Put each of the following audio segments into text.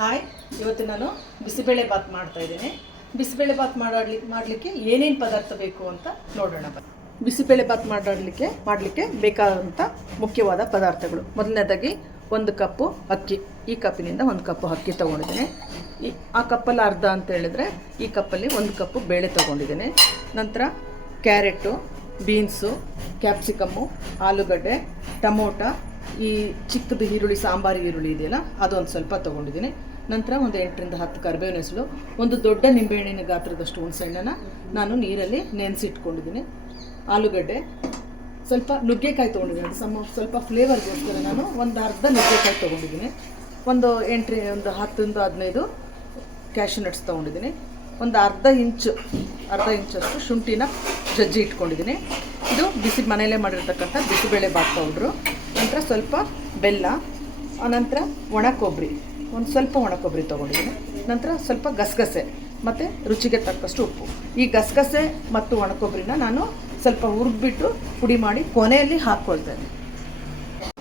Hi, ಇವತ್ತು ನಾನು ಬಿಸಿಬೇಳೆ ಬಾತ್ ಮಾಡ್ತಾ ಇದ್ದೀನಿ. ಬಿಸಿಬೇಳೆ ಬಾತ್ ಮಾಡಲಿಕ್ಕೆ ಏನೇನು ಪದಾರ್ಥ ಬೇಕು ಅಂತ ನೋಡೋಣ. ಬಿಸಿಬೇಳೆ ಬಾತ್ ಮಾಡಲಿಕ್ಕೆ ಬೇಕಾದಂಥ ಮುಖ್ಯವಾದ ಪದಾರ್ಥಗಳು. ಮೊದಲನೇದಾಗಿ 1 ಕಪ್ಪು ಅಕ್ಕಿ. ಈ ಕಪ್ಪಿನಿಂದ 1 ಕಪ್ಪು ಅಕ್ಕಿ ತೊಗೊಂಡಿದ್ದೀನಿ. ಆ ಕಪ್ಪಲ್ಲಿ ಅರ್ಧ ಅಂತ ಹೇಳಿದ್ರೆ ಈ ಕಪ್ಪಲ್ಲಿ 1 ಕಪ್ಪು ಬೇಳೆ ತೊಗೊಂಡಿದ್ದೀನಿ. ನಂತರ ಕ್ಯಾರೆಟು, ಬೀನ್ಸು, ಕ್ಯಾಪ್ಸಿಕಮ್ಮು, ಆಲೂಗಡ್ಡೆ, ಟೊಮೊಟೊ, ಈ ಚಿಕ್ಕದು ಈರುಳ್ಳಿ, ಸಾಂಬಾರು ಈರುಳ್ಳಿ ಇದೆಯಲ್ಲ ಅದೊಂದು ಸ್ವಲ್ಪ ತೊಗೊಂಡಿದ್ದೀನಿ. ನಂತರ ಒಂದು 8ರಿಂದ 10 ಕರಿಬೇವಿನ ಹೆಸರು, ಒಂದು ದೊಡ್ಡ ನಿಂಬೆಹಣ್ಣಿನ ಗಾತ್ರದಷ್ಟು ಹುಣಸೆಹಣ್ಣನ್ನು ನಾನು ನೀರಲ್ಲಿ ನೆನೆಸಿಟ್ಕೊಂಡಿದ್ದೀನಿ. ಆಲೂಗಡ್ಡೆ, ಸ್ವಲ್ಪ ನುಗ್ಗೆಕಾಯಿ ತೊಗೊಂಡಿದ್ದೀನಿ. ಸ್ವಲ್ಪ ಫ್ಲೇವರ್ಗೋಸ್ಕರ ನಾನು ಒಂದು ಅರ್ಧ ನುಗ್ಗೆಕಾಯಿ ತೊಗೊಂಡಿದ್ದೀನಿ. ಒಂದು 10ರಿಂದ 15 ಕ್ಯಾಶ್ಯೂ ನಟ್ಸ್ ತೊಗೊಂಡಿದ್ದೀನಿ. ಒಂದು ಅರ್ಧ ಇಂಚಷ್ಟು ಶುಂಠಿನ ಜಜ್ಜಿ ಇಟ್ಕೊಂಡಿದ್ದೀನಿ. ಇದು ಮನೆಯಲ್ಲೇ ಮಾಡಿರ್ತಕ್ಕಂಥ ಬಿಸಿಬೇಳೆ ಬಾತ್ ಪೌಡ್ರು. ನಂತರ ಸ್ವಲ್ಪ ಬೆಲ್ಲ, ಆನಂತರ ಒಣ ಕೊಬ್ಬರಿ, ಒಂದು ಸ್ವಲ್ಪ ಒಣ ಕೊಬ್ಬರಿ ತೊಗೊಂಡಿದ್ದೀನಿ. ನಂತರ ಸ್ವಲ್ಪ ಗಸಗಸೆ ಮತ್ತು ರುಚಿಗೆ ತಕ್ಕಷ್ಟು ಉಪ್ಪು. ಈ ಗಸಗಸೆ ಮತ್ತು ಒಣ ಕೊಬ್ಬರಿನ ನಾನು ಸ್ವಲ್ಪ ಹುರಿದ್ಬಿಟ್ಟು ಪುಡಿ ಮಾಡಿ ಕೊನೆಯಲ್ಲಿ ಹಾಕ್ಕೊಳ್ತೇನೆ.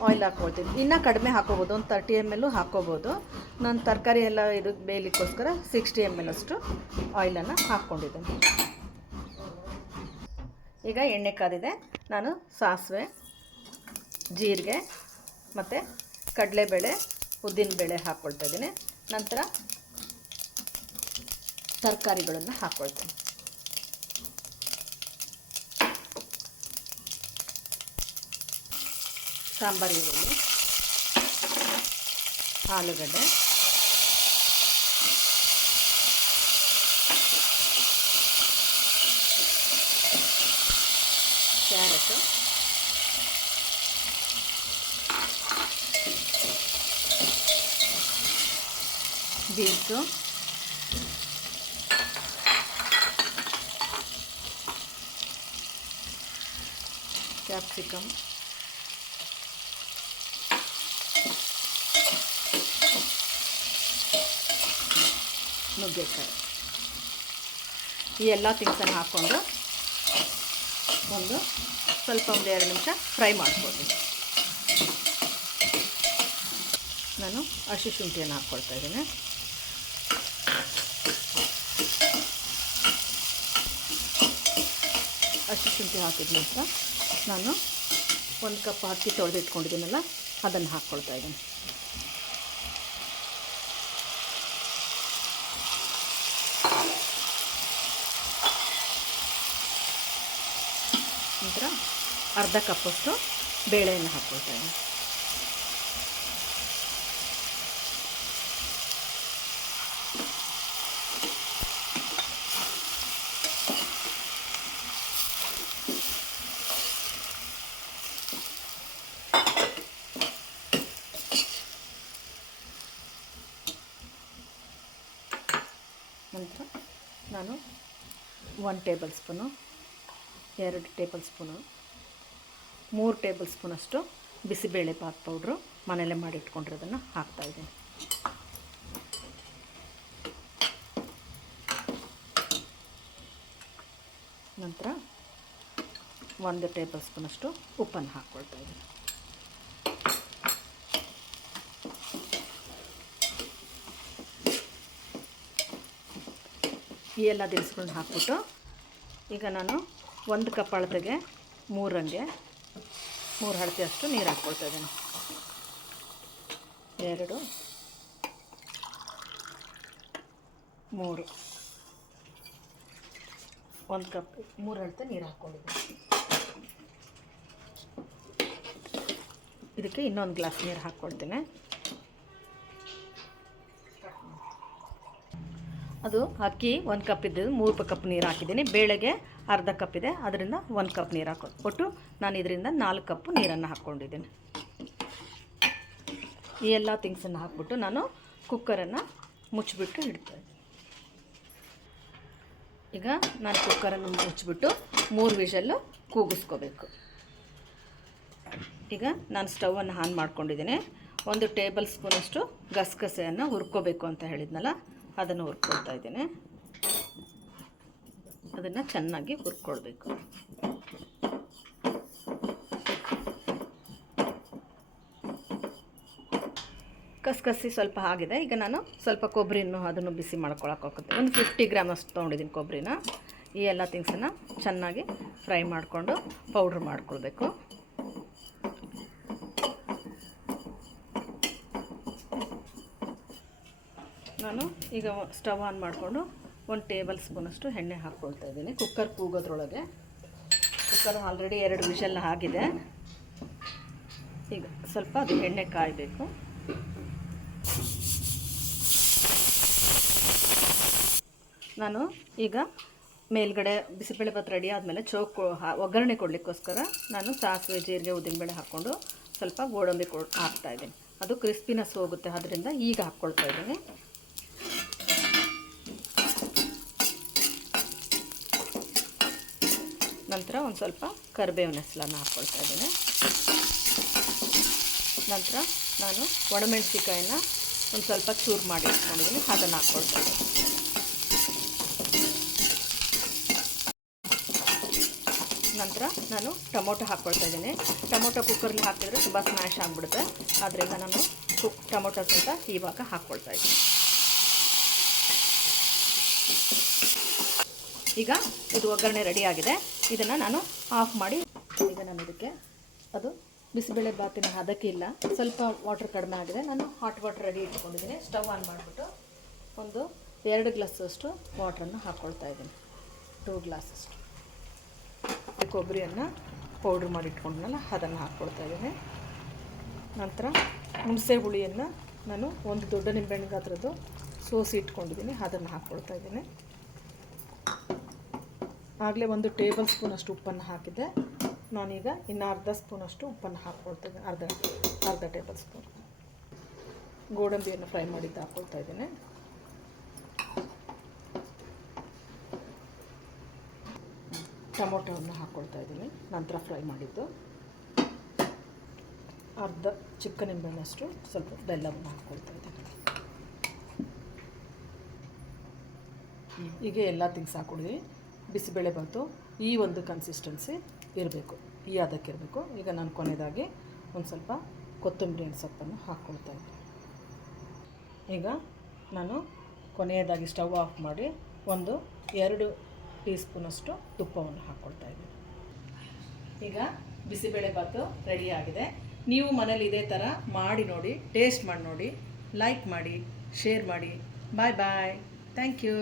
ಆಯಿಲ್ ಹಾಕ್ಕೊಳ್ತೀನಿ. ಇನ್ನೂ ಕಡಿಮೆ ಹಾಕ್ಕೋಬೋದು, ಒಂದು 30 ml ಹಾಕ್ಕೋಬೋದು. ನಾನು ತರಕಾರಿ ಎಲ್ಲ ಇದು ಬೇಯಲಿಕ್ಕೋಸ್ಕರ 60 ml ಅಷ್ಟು ಆಯಿಲನ್ನು ಹಾಕ್ಕೊಂಡಿದ್ದೀನಿ. ಈಗ ಎಣ್ಣೆ ಕಾದಿದೆ. ನಾನು ಸಾಸಿವೆ, ಜೀರಿಗೆ ಮತ್ತು ಕಡಲೆಬೇಳೆ, ಉದ್ದಿನಬೇಳೆ ಹಾಕ್ಕೊಳ್ತಾ ಇದ್ದೀನಿ. ನಂತರ ತರಕಾರಿಗಳನ್ನು ಹಾಕ್ಕೊಳ್ತೀನಿ. ಸಾಂಬಾರು ಈರುಳ್ಳಿ, ಆಲೂಗಡ್ಡೆ, ಕ್ಯಾರೆಟು, ಬೀನ್ಸು, ಕ್ಯಾಪ್ಸಿಕಮ್, ನುಗ್ಗೆಕಾಯಿ, ಈ ಎಲ್ಲ ಥಿಂಗ್ಸನ್ನು ಹಾಕ್ಕೊಂಡು ಒಂದು 2 ನಿಮಿಷ ಫ್ರೈ ಮಾಡ್ಕೊಳ್ತೀನಿ. ನಾನು ಹಸಿ ಶುಂಠಿಯನ್ನು ಹಾಕ್ಕೊಳ್ತಾ ಇದ್ದೀನಿ. ಹಸಿ ಶುಂಠಿ ಹಾಕಿದ ನಂತರ ನಾನು 1 ಕಪ್ ಅಕ್ಕಿ ತೊಳೆದಿಟ್ಕೊಂಡಿದ್ದೀನಲ್ಲ ಅದನ್ನು ಹಾಕ್ಕೊಳ್ತಾ ಇದ್ದೀನಿ. ನಂತರ ಅರ್ಧ ಕಪ್ಪಷ್ಟು ಬೇಳೆಯನ್ನು ಹಾಕ್ಕೊಳ್ತಾ ಇದ್ದೀನಿ. ನಂತರ ನಾನು 1 table spoon, 2 table spoon, 3 table ಸ್ಪೂನಷ್ಟು ಬಿಸಿಬೇಳೆ ಬಾತ್ ಪೌಡ್ರು ಮನೆಯಲ್ಲೇ ಮಾಡಿಟ್ಕೊಂಡಿರೋದನ್ನು ಹಾಕ್ತಾಯಿದ್ದೀನಿ. ನಂತರ 1 ಟೇಬಲ್ ಸ್ಪೂನಷ್ಟು ಉಪ್ಪನ್ನು ಹಾಕ್ಕೊಳ್ತಾ ಇದ್ದೀನಿ. ಈ ಎಲ್ಲ ದಿನಸುಗಳನ್ನ ಹಾಕ್ಬಿಟ್ಟು ಈಗ ನಾನು 1 ಕಪ್ ಅಳತೆಗೆ 3 ಅಳತೆ ಅಷ್ಟು ನೀರು ಹಾಕ್ಕೊಳ್ತಾ ಇದ್ದೀನಿ. 2, 3, 1 ಕಪ್ 3 ಅಳತೆ ನೀರು ಹಾಕ್ಕೊಂಡಿದ್ದೀನಿ. ಇದಕ್ಕೆ ಇನ್ನೊಂದು ಗ್ಲಾಸ್ ನೀರು ಹಾಕ್ಕೊಳ್ತೀನಿ. ಅದು ಅಕ್ಕಿ 1 ಕಪ್ ಇದ್ದು 3 ಕಪ್ ನೀರು ಹಾಕಿದ್ದೀನಿ. ಬೇಳೆಗೆ ಅರ್ಧ ಕಪ್ ಇದೆ, ಅದರಿಂದ 1 ಕಪ್ ನೀರು ಒಟ್ಟು ನಾನು ಇದರಿಂದ 4 ಕಪ್ಪು ನೀರನ್ನು ಹಾಕ್ಕೊಂಡಿದ್ದೀನಿ. ಈ ಎಲ್ಲ ಥಿಂಗ್ಸನ್ನು ಹಾಕ್ಬಿಟ್ಟು ನಾನು ಕುಕ್ಕರನ್ನು ಮುಚ್ಚಿಬಿಟ್ಟು ಇಡ್ತೇನೆ. ಈಗ ನಾನು ಕುಕ್ಕರನ್ನು ಮುಚ್ಚಿಬಿಟ್ಟು 3 ವಿಷಲ್ಲು ಕೂಗಿಸ್ಕೋಬೇಕು. ಈಗ ನಾನು ಸ್ಟವನ್ನು ಆನ್ ಮಾಡ್ಕೊಂಡಿದ್ದೀನಿ. 1 ಟೇಬಲ್ ಸ್ಪೂನಷ್ಟು ಗಸಗಸೆಯನ್ನು ಹುರ್ಕೋಬೇಕು ಅಂತ ಹೇಳಿದ್ನಲ್ಲ, ಅದನ್ನು ಹುರ್ಕೊಳ್ತಾ ಇದ್ದೀನಿ. ಅದನ್ನು ಚೆನ್ನಾಗಿ ಹುರ್ಕೊಳ್ಬೇಕು. ಕಸಿ ಸ್ವಲ್ಪ ಆಗಿದೆ. ಈಗ ನಾನು ಸ್ವಲ್ಪ ಕೊಬ್ಬರಿನೂ ಅದನ್ನು ಬಿಸಿ ಮಾಡ್ಕೊಳಕ್ಕೆ ಹೋಗುತ್ತೆ. ಒಂದು 50 ಗ್ರಾಮ್ ಅಷ್ಟು ತೊಗೊಂಡಿದ್ದೀನಿ ಕೊಬ್ಬರಿನ. ಈ ಎಲ್ಲ ಥಿಂಗ್ಸನ್ನು ಚೆನ್ನಾಗಿ ಫ್ರೈ ಮಾಡಿಕೊಂಡು ಪೌಡ್ರ್ ಮಾಡ್ಕೊಳ್ಬೇಕು. ನಾನು ಈಗ ಸ್ಟವ್ ಆನ್ ಮಾಡಿಕೊಂಡು 1 ಟೇಬಲ್ ಸ್ಪೂನಷ್ಟು ಎಣ್ಣೆ ಹಾಕ್ಕೊಳ್ತಾ ಇದ್ದೀನಿ. ಕುಕ್ಕರ್ ಕೂಗೋದ್ರೊಳಗೆ ಕುಕ್ಕರ್ ಆಲ್ರೆಡಿ 2 ವಿಷಲ್ ಆಗಿದೆ. ಈಗ ಸ್ವಲ್ಪ ಅದು ಎಣ್ಣೆ ಕಾಯಬೇಕು. ನಾನು ಈಗ ಮೇಲ್ಗಡೆ ಬಿಸಿಬೇಳೆಭಾತ್ ರೆಡಿ ಆದಮೇಲೆ ಒಗ್ಗರಣೆ ಕೊಡಲಿಕ್ಕೋಸ್ಕರ ನಾನು ಸಾಸಿವೆ, ಜೀರಿಗೆ, ಉದ್ದಿನಬೇಳೆ ಹಾಕ್ಕೊಂಡು ಸ್ವಲ್ಪ ಗೋಡಂಬಿ ಹಾಕ್ತಾಯಿದ್ದೀನಿ. ಅದು ಕ್ರಿಸ್ಪಿನೆಸ್ ಹೋಗುತ್ತೆ, ಅದರಿಂದ ಈಗ ಹಾಕ್ಕೊಳ್ತಾ ಇದ್ದೀನಿ. ನಂತರ ಒಂದು ಸ್ವಲ್ಪ ಕರಿಬೇವಿನ ಹೆಸರನ್ನು ಹಾಕ್ಕೊಳ್ತಾ ಇದ್ದೀನಿ. ನಂತರ ನಾನು ಒಣಮೆಣಸಿಕಾಯಿನ ಒಂದು ಸ್ವಲ್ಪ ಚೂರು ಮಾಡಿ ಇಟ್ಕೊಂಡಿದ್ದೀನಿ, ಅದನ್ನು ಹಾಕ್ಕೊಳ್ತಾ ಇದ್ದೀನಿ. ನಂತರ ನಾನು ಟೊಮೊಟೊ ಹಾಕ್ಕೊಳ್ತಾ ಇದ್ದೀನಿ. ಟೊಮೊಟೊ ಕುಕ್ಕರಲ್ಲಿ ಹಾಕಿದರೆ ತುಂಬ ಸ್ಮ್ಯಾಶ್ ಆಗಿಬಿಡುತ್ತೆ, ಆದ್ದರಿಂದ ನಾನು ಟೊಮೊಟೊ ಸ್ವಲ್ಪ ಇವಾಗ ಹಾಕ್ಕೊಳ್ತಾ ಇದ್ದೀನಿ. ಈಗ ಇದು ಒಗ್ಗರಣೆ ರೆಡಿ ಆಗಿದೆ. ಇದನ್ನು ನಾನು ಆಫ್ ಮಾಡಿ, ಈಗ ನಾನು ಇದಕ್ಕೆ ಅದು ಬಿಸಿಬೇಳೆ ಬಾತಿನ ಹದಕ್ಕೆ ಇಲ್ಲ, ಸ್ವಲ್ಪ ವಾಟರ್ ಕಡಿಮೆ ಆಗಿದೆ. ನಾನು ಹಾಟ್ ವಾಟರ್ ರೆಡಿ ಇಟ್ಕೊಂಡಿದ್ದೀನಿ. ಸ್ಟವ್ ಆನ್ ಮಾಡಿಬಿಟ್ಟು ಒಂದು 2 ಗ್ಲಾಸಷ್ಟು ವಾಟ್ರನ್ನು ಹಾಕ್ಕೊಳ್ತಾ ಇದ್ದೀನಿ. 2 ಗ್ಲಾಸಷ್ಟು ಕೊಬ್ಬರಿಯನ್ನು ಪೌಡ್ರ್ ಮಾಡಿ ಇಟ್ಕೊಂಡ್ನಲ್ಲ ಅದನ್ನು ಹಾಕ್ಕೊಳ್ತಾ ಇದ್ದೀನಿ. ನಂತರ ಹುಣಸೆ ಹುಳಿಯನ್ನು ನಾನು ಒಂದು ದೊಡ್ಡ ನಿಂಬೆಹಣ್ಣು ಗಾತ್ರದ್ದು ಸೋಸಿ ಇಟ್ಕೊಂಡಿದ್ದೀನಿ, ಅದನ್ನು ಹಾಕ್ಕೊಳ್ತಾ ಇದ್ದೀನಿ. ಆಗಲೇ 1 ಟೇಬಲ್ ಸ್ಪೂನಷ್ಟು ಉಪ್ಪನ್ನು ಹಾಕಿದ್ದೆ. ನಾನೀಗ ಇನ್ನು ಅರ್ಧ ಸ್ಪೂನಷ್ಟು ಉಪ್ಪನ್ನು ಹಾಕ್ಕೊಳ್ತಾ ಇದ್ದೀನಿ. ಅರ್ಧ ಟೇಬಲ್ ಸ್ಪೂನ್ ಗೋಡಂಬಿಯನ್ನು ಫ್ರೈ ಮಾಡಿದ್ದು ಹಾಕ್ಕೊಳ್ತಾ ಇದ್ದೀನಿ. ಟೊಮೊಟೊವನ್ನು ಹಾಕ್ಕೊಳ್ತಾ ಇದ್ದೀನಿ, ನಂತರ ಫ್ರೈ ಮಾಡಿದ್ದು. ಅರ್ಧ ಚಿಕ್ಕ ನಿಂಬೆಹಣ್ಣಷ್ಟು ಸ್ವಲ್ಪ ಬೆಲ್ಲವನ್ನು ಹಾಕ್ಕೊಳ್ತಾ ಇದ್ದೀನಿ. ಹೀಗೆ ಎಲ್ಲ ಥಿಂಗ್ಸ್ ಹಾಕ್ಕೊಡಿದ್ವಿ. ಬಿಸಿಬೇಳೆಭಾತು ಈ ಒಂದು ಕನ್ಸಿಸ್ಟೆನ್ಸಿ ಇರಬೇಕು, ಈ ಅದಕ್ಕಿರಬೇಕು. ಈಗ ನಾನು ಕೊನೆಯದಾಗಿ ಒಂದು ಸ್ವಲ್ಪ ಕೊತ್ತಂಬರಿ ಸೊಪ್ಪನ್ನು ಹಾಕ್ಕೊಳ್ತಾ ಇದ್ದೀನಿ. ಈಗ ನಾನು ಕೊನೆಯದಾಗಿ ಸ್ಟವ್ ಆಫ್ ಮಾಡಿ 2 ಟೀ ಸ್ಪೂನಷ್ಟು ತುಪ್ಪವನ್ನು ಹಾಕ್ಕೊಳ್ತಾ ಇದ್ದೀನಿ. ಈಗ ಬಿಸಿಬೇಳೆಭಾತು ರೆಡಿಯಾಗಿದೆ. ನೀವು ಮನೇಲಿ ಇದೇ ಥರ ಮಾಡಿ ನೋಡಿ, ಟೇಸ್ಟ್ ಮಾಡಿ ನೋಡಿ, ಲೈಕ್ ಮಾಡಿ, ಶೇರ್ ಮಾಡಿ. Bye bye. Thank you.